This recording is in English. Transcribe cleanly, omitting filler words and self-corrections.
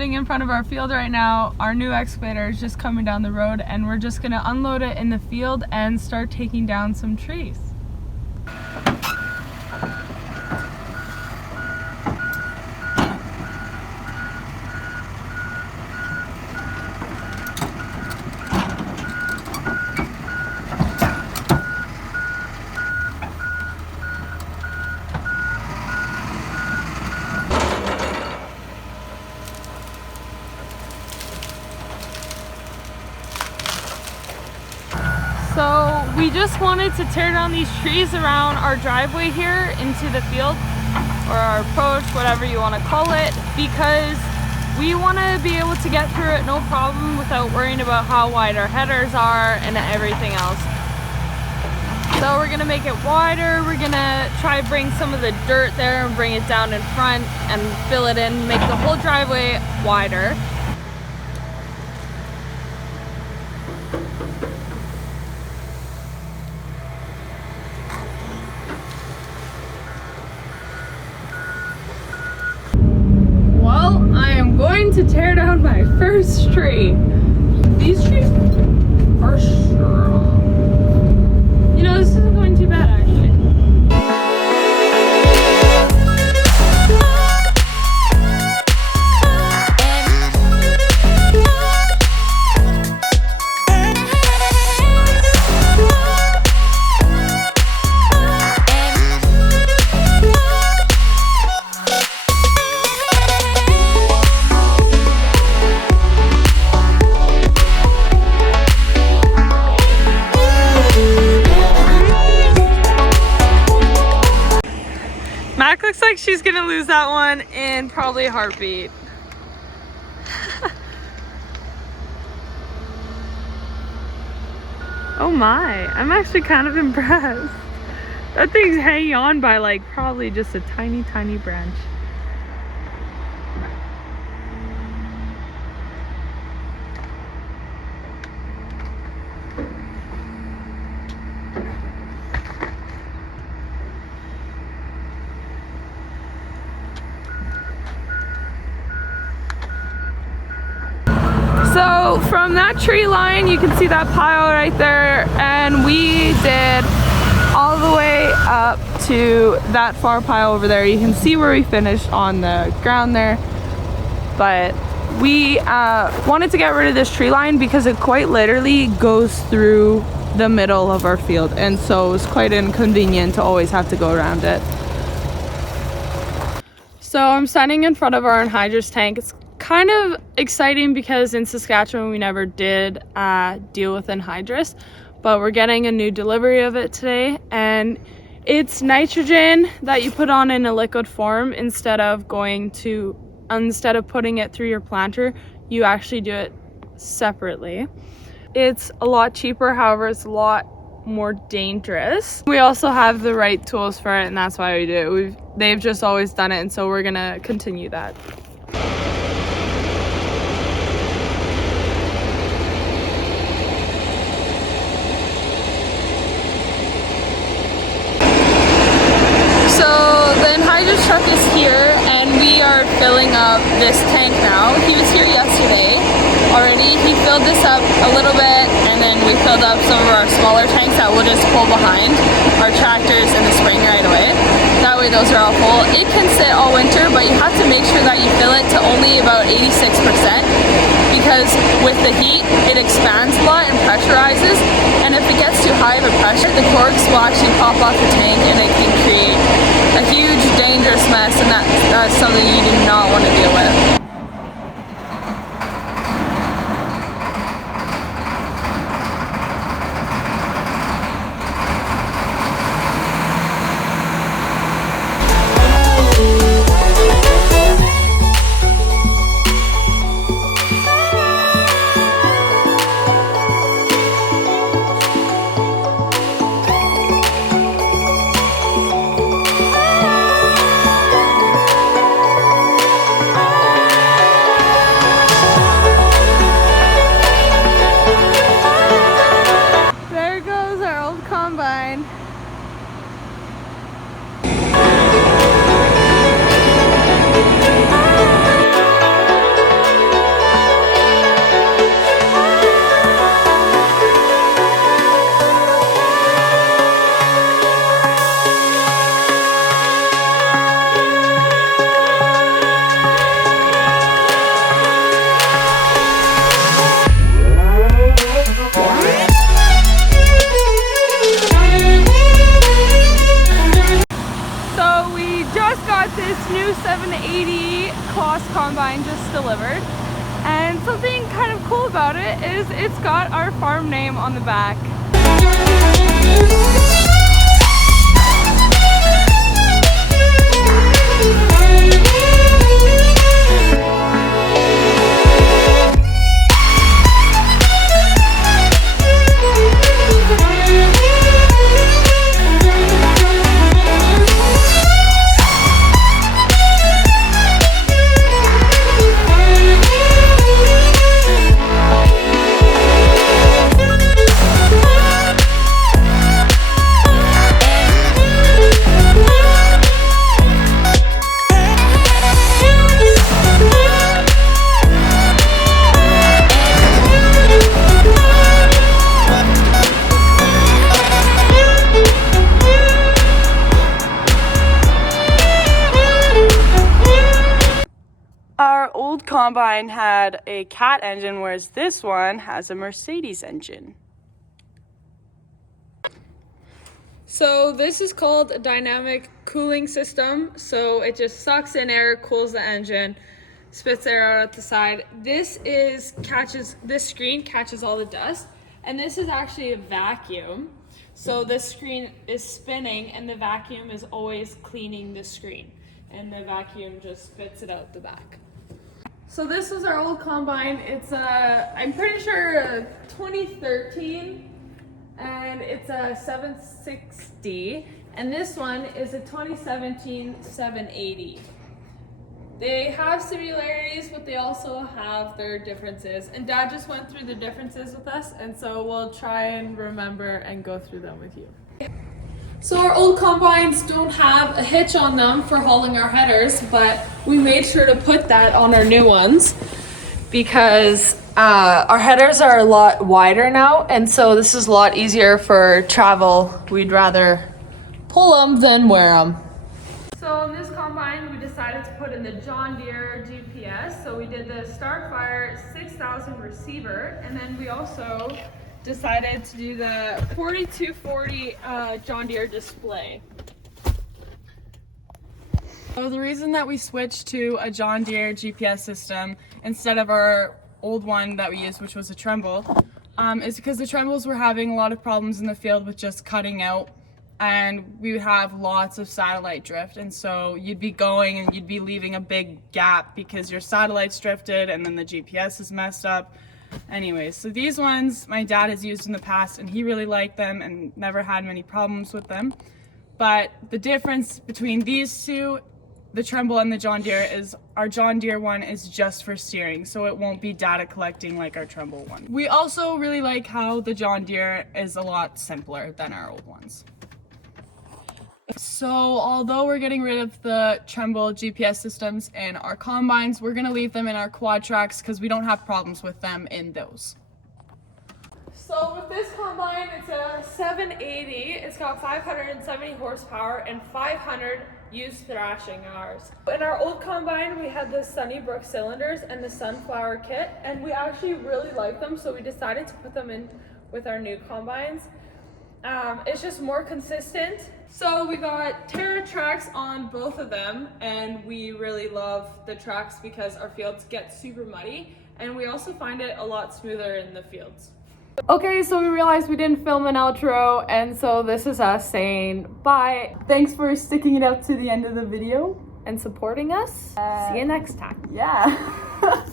sitting in front of our field right now. Our new excavator is just coming down the road and we're just gonna unload it in the field and start taking down some trees. So we just wanted to tear down these trees around our driveway here into the field, or our approach, whatever you want to call it, because we want to be able to get through it no problem without worrying about how wide our headers are and everything else. So we're going to make it wider. We're going to try bring some of the dirt there and bring it down in front and fill it in, make the whole driveway wider. Going to tear down my first tree. These trees are strong. You know, this isn't going too bad actually. Looks like she's gonna lose that one in probably a heartbeat. Oh my, I'm actually kind of impressed. That thing's hanging on by like probably just a tiny branch. So from that tree line, you can see that pile right there, and we did all the way up to that far pile over there. You can see where we finished on the ground there, but we wanted to get rid of this tree line because it quite literally goes through the middle of our field, and so it was quite inconvenient to always have to go around it. So I'm standing in front of our anhydrous tank. It's kind of exciting because in Saskatchewan we never did deal with anhydrous, but we're getting a new delivery of it today, and it's nitrogen that you put on in a liquid form instead of putting it through your planter. You actually do it separately. It's a lot cheaper, however it's a lot more dangerous. We also have the right tools for it, and that's why we do it. They've just always done it, and so we're gonna continue that. So the anhydrous truck is here, and we are filling up this tank now. He was here yesterday already. He filled this up a little bit, and then we filled up some of our smaller tanks that we'll just pull behind our tractors in the spring right away. That way those are all full. It can sit all winter, but you have to make sure that you fill it to only about 86%, because with the heat it expands a lot and pressurizes, and if it gets too high of a pressure, the corks will actually pop off the tank and it can create a huge dangerous mess, and that's something you do not want to deal with. Quas combine just delivered. And something kind of cool about it is it's got our farm name on the back. Our old combine had a cat engine, whereas this one has a Mercedes engine. So this is called a dynamic cooling system. So it just sucks in air, cools the engine, spits air out at the side. This screen catches all the dust, and this is actually a vacuum. So this screen is spinning and the vacuum is always cleaning the screen, and the vacuum just spits it out the back. So this was our old combine. It's I'm pretty sure a 2013, and it's a 760, and this one is a 2017 780. They have similarities, but they also have their differences, and Dad just went through the differences with us, and so we'll try and remember and go through them with you. So our old combines don't have a hitch on them for hauling our headers, but we made sure to put that on our new ones because our headers are a lot wider now, and so this is a lot easier for travel. We'd rather pull them than wear them. So in this combine, we decided to put in the John Deere GPS. So we did the Starfire 6000 receiver, and then we also decided to do the 4240 John Deere display. So the reason that we switched to a John Deere GPS system instead of our old one that we used, which was a Tremble, is because the Trembles were having a lot of problems in the field with just cutting out, and we would have lots of satellite drift, and so you'd be going and you'd be leaving a big gap because your satellite's drifted and then the GPS is messed up. Anyways, so these ones my dad has used in the past, and he really liked them and never had many problems with them. But the difference between these two, the Tremble and the John Deere, is our John Deere one is just for steering, so it won't be data collecting like our Tremble one. We also really like how the John Deere is a lot simpler than our old ones. So although we're getting rid of the Tremble GPS systems in our combines, we're going to leave them in our quad tracks because we don't have problems with them in those. So with this combine, it's a 780. It's got 570 horsepower and 500 used thrashing hours. In our old combine, we had the Sunnybrook cylinders and the Sunflower kit, and we actually really like them, so we decided to put them in with our new combines. It's just more consistent. So we got Terra tracks on both of them, and we really love the tracks because our fields get super muddy, and we also find it a lot smoother in the fields. Okay, so we realized we didn't film an outro, and so this is us saying bye. Thanks for sticking it out to the end of the video and supporting us. See you next time. Yeah.